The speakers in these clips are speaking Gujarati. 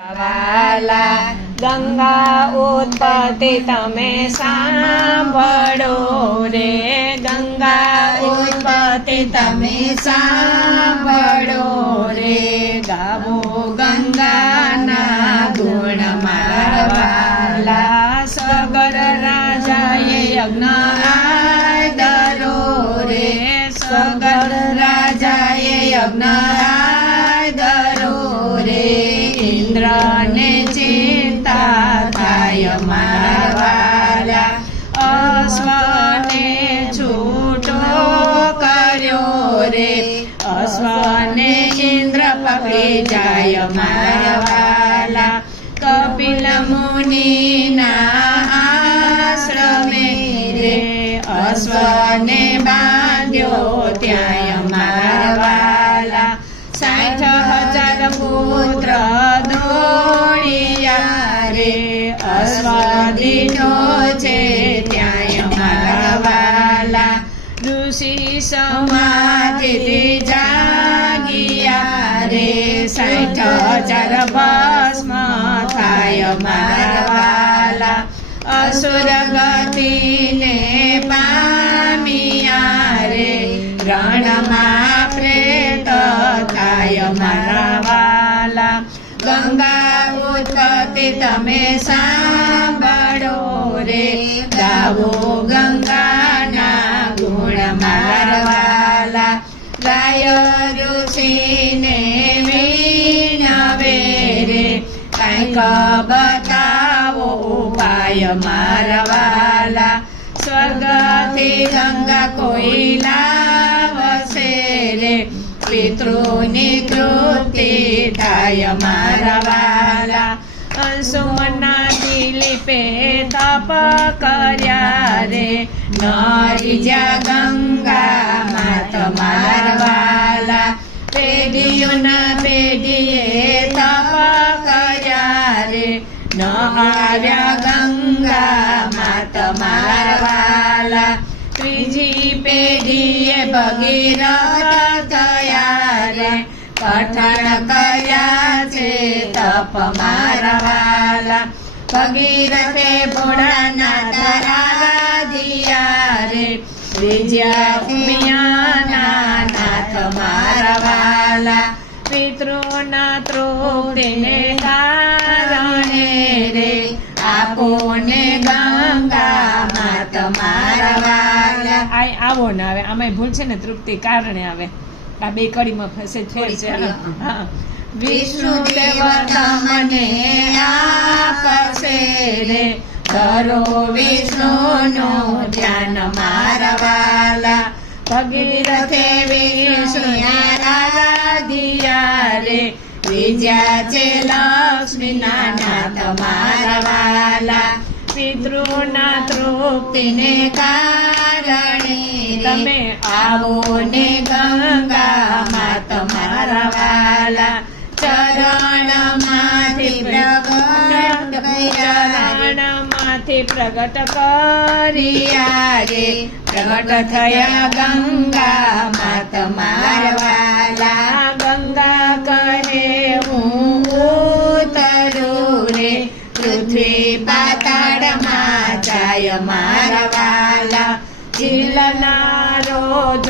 વાલા ગંગા ઉત્પત્તિ તમે સાંભળો રે. ગંગા ઉત્પત્તિ તમે સાંભળો રે. ગાવો ગંગાના ગુણ મારવાલા. સગર રાજાએ યજ્ઞ આદરો રે. સગર રાજાએ યજ્ઞ રે અશ્વને ઇન્દ્ર પકડી જાય મારવાલા કપિલ મુનિના આશ્રમે રે અશ્વને બાંધ્યો ત્યાં મારવાલા સાઠ હજાર પુત્ર દોડિયા રે અશ્વદીનો ઋષિ સમાધિ જાગિયા રે સાઠ હજાર ભસ્મ થાય મારવાલા અસુર ગતિને પામિયા રે રણમાં પ્રેત થાય મારવાલા ગંગા ઉત્પત્તિ તમે સાંભળો કાંઈક બતાવો ઉપાય મારવાલા સ્વર્ગથી ગંગા કોઈ લાવશે રે પિતૃની કૃતિ થાય મારવાલા અંશુમના દિલીપે તપ કર્યા રે નરી જા ગંગા માત મારવાલા પેઢીઓના પેઢીએ રે ન આવ્યા ગંગા માત મારવાલા ત્રીજી પેઢીએ ભગીરથ થયા રે પઠણ કર્યા છે તપ મારવાલા ભગીરથે ભોળાનાથ દિયા રે ત્રીજા ઉમિયાના નાથ મારવાલા પિતૃના તૃપ્તિને કારણે રે આપોને ગંગા માત મારવાલા આ આવો ને આવે આમાં ભૂલ છે ને તૃપ્તિ કારણે આવે આ બે કડીમાં ફસે ફેર છે. વિષ્ણુ દેવ તમને આપશે રે. ધરો વિષ્ણુનું ધ્યાન મારવાલા ભગીરથે વિષ્ણુ આરાધ્યા રે. વિજયા છે લક્ષ્મીના તમારા વાલા. પિતૃના તૃપ્તિને કારણે તમે આવો ને ગંગા માત મારવાલા ચરણમાંથી પ્રગટ ચરણમાંથી પ્રગટ કર્યા. રે પ્રગટ થયા ગંગા માત મારવાલા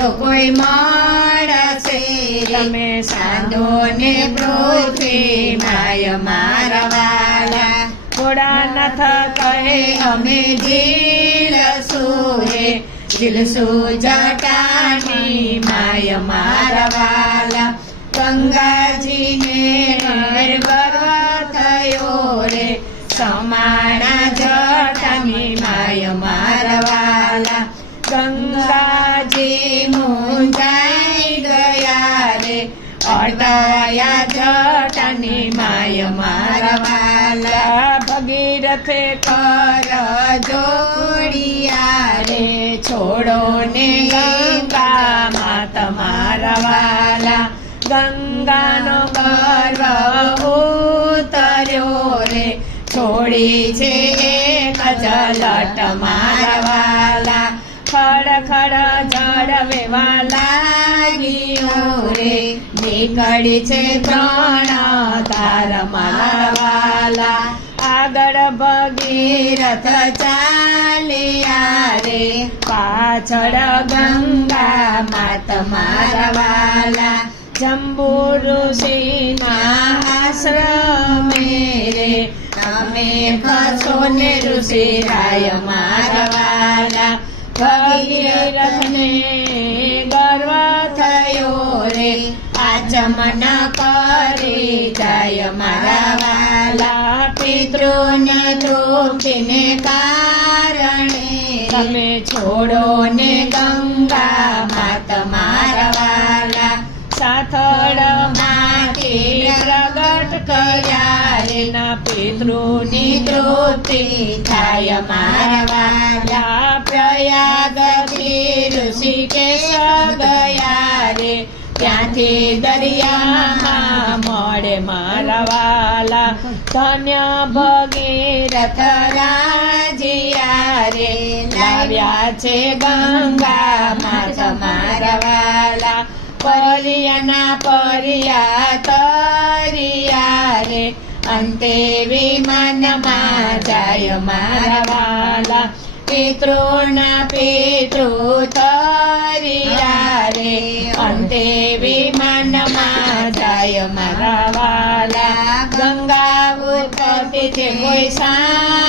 જો કોઈ માણસે તમે સાંધો ને પૃથ્વી માય મારવાલા ભોળાનાથ કહે અમે જીલશું રે જીલશું જટાની માય મારવાલા ગંગાજી મુંજાઈ ગયા રે. અટાયા જટાની માય મારવાલા ભગીરથે કર જોડિયા રે. છોડો ને ગંગામાં તમારા વાલા. ગંગાનો ગર્વ ઉતર્યો રે. છોડી છે એક જલટ મારવાલા ખડ ખડ ઝડ વેવા લાગ્યો રે. નીકળી છે ત્રણ તાર માવાલા આગળ ભગીરથ ચાલ્યા રે. પાછળ ગંગા માત મારાવાલા. જંબુ ઋષિના આશ્રમે રે. અમે ખસો ને ઋષિ રાય મારા વાલા ભગીરથને ગર્વ થયો રે. આચમન કરી જય મારા વાલા પિતૃને તૃપ્તિને કારણે. તમે છોડો ને ગંગા માત મારા વાલા. સાથળ પ્રગટ કર્યા પિતૃની તૃપ્તિ થાય મારા પ્રયાગ ઋષિકેશ ગયા રે ત્યાંથી દરિયામાં મળે મારવાલા ધન્ય ભગીરથ રાજીયા રે લાવ્યા છે ગંગા પરિયાના પરિયા તરિયા રે અંતે વિમાનમાં જાય મારા વાલા પિતૃના પિતૃ તરિયા રે અંતે વિમાનમાં જાય મારા વાલા ગંગા ઉત્પત્તિ છે કોઈ સાંભળે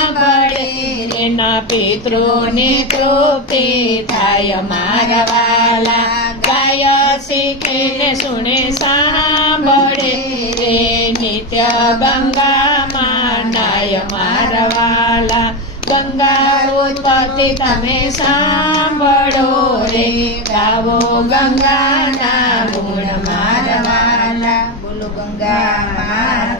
એના પિતૃની તૃપ્તિ થાય મારા વાલા. ગાય શીખીને સુણે સાંભળે. રે નિત્ય ગંગામાં નાય મારા વાલા. ગંગા ઉત્પત્તિ તમે સાંભળો રે. ગાવો ગંગાના ગુણ મારા વાલા. બોલો ગંગા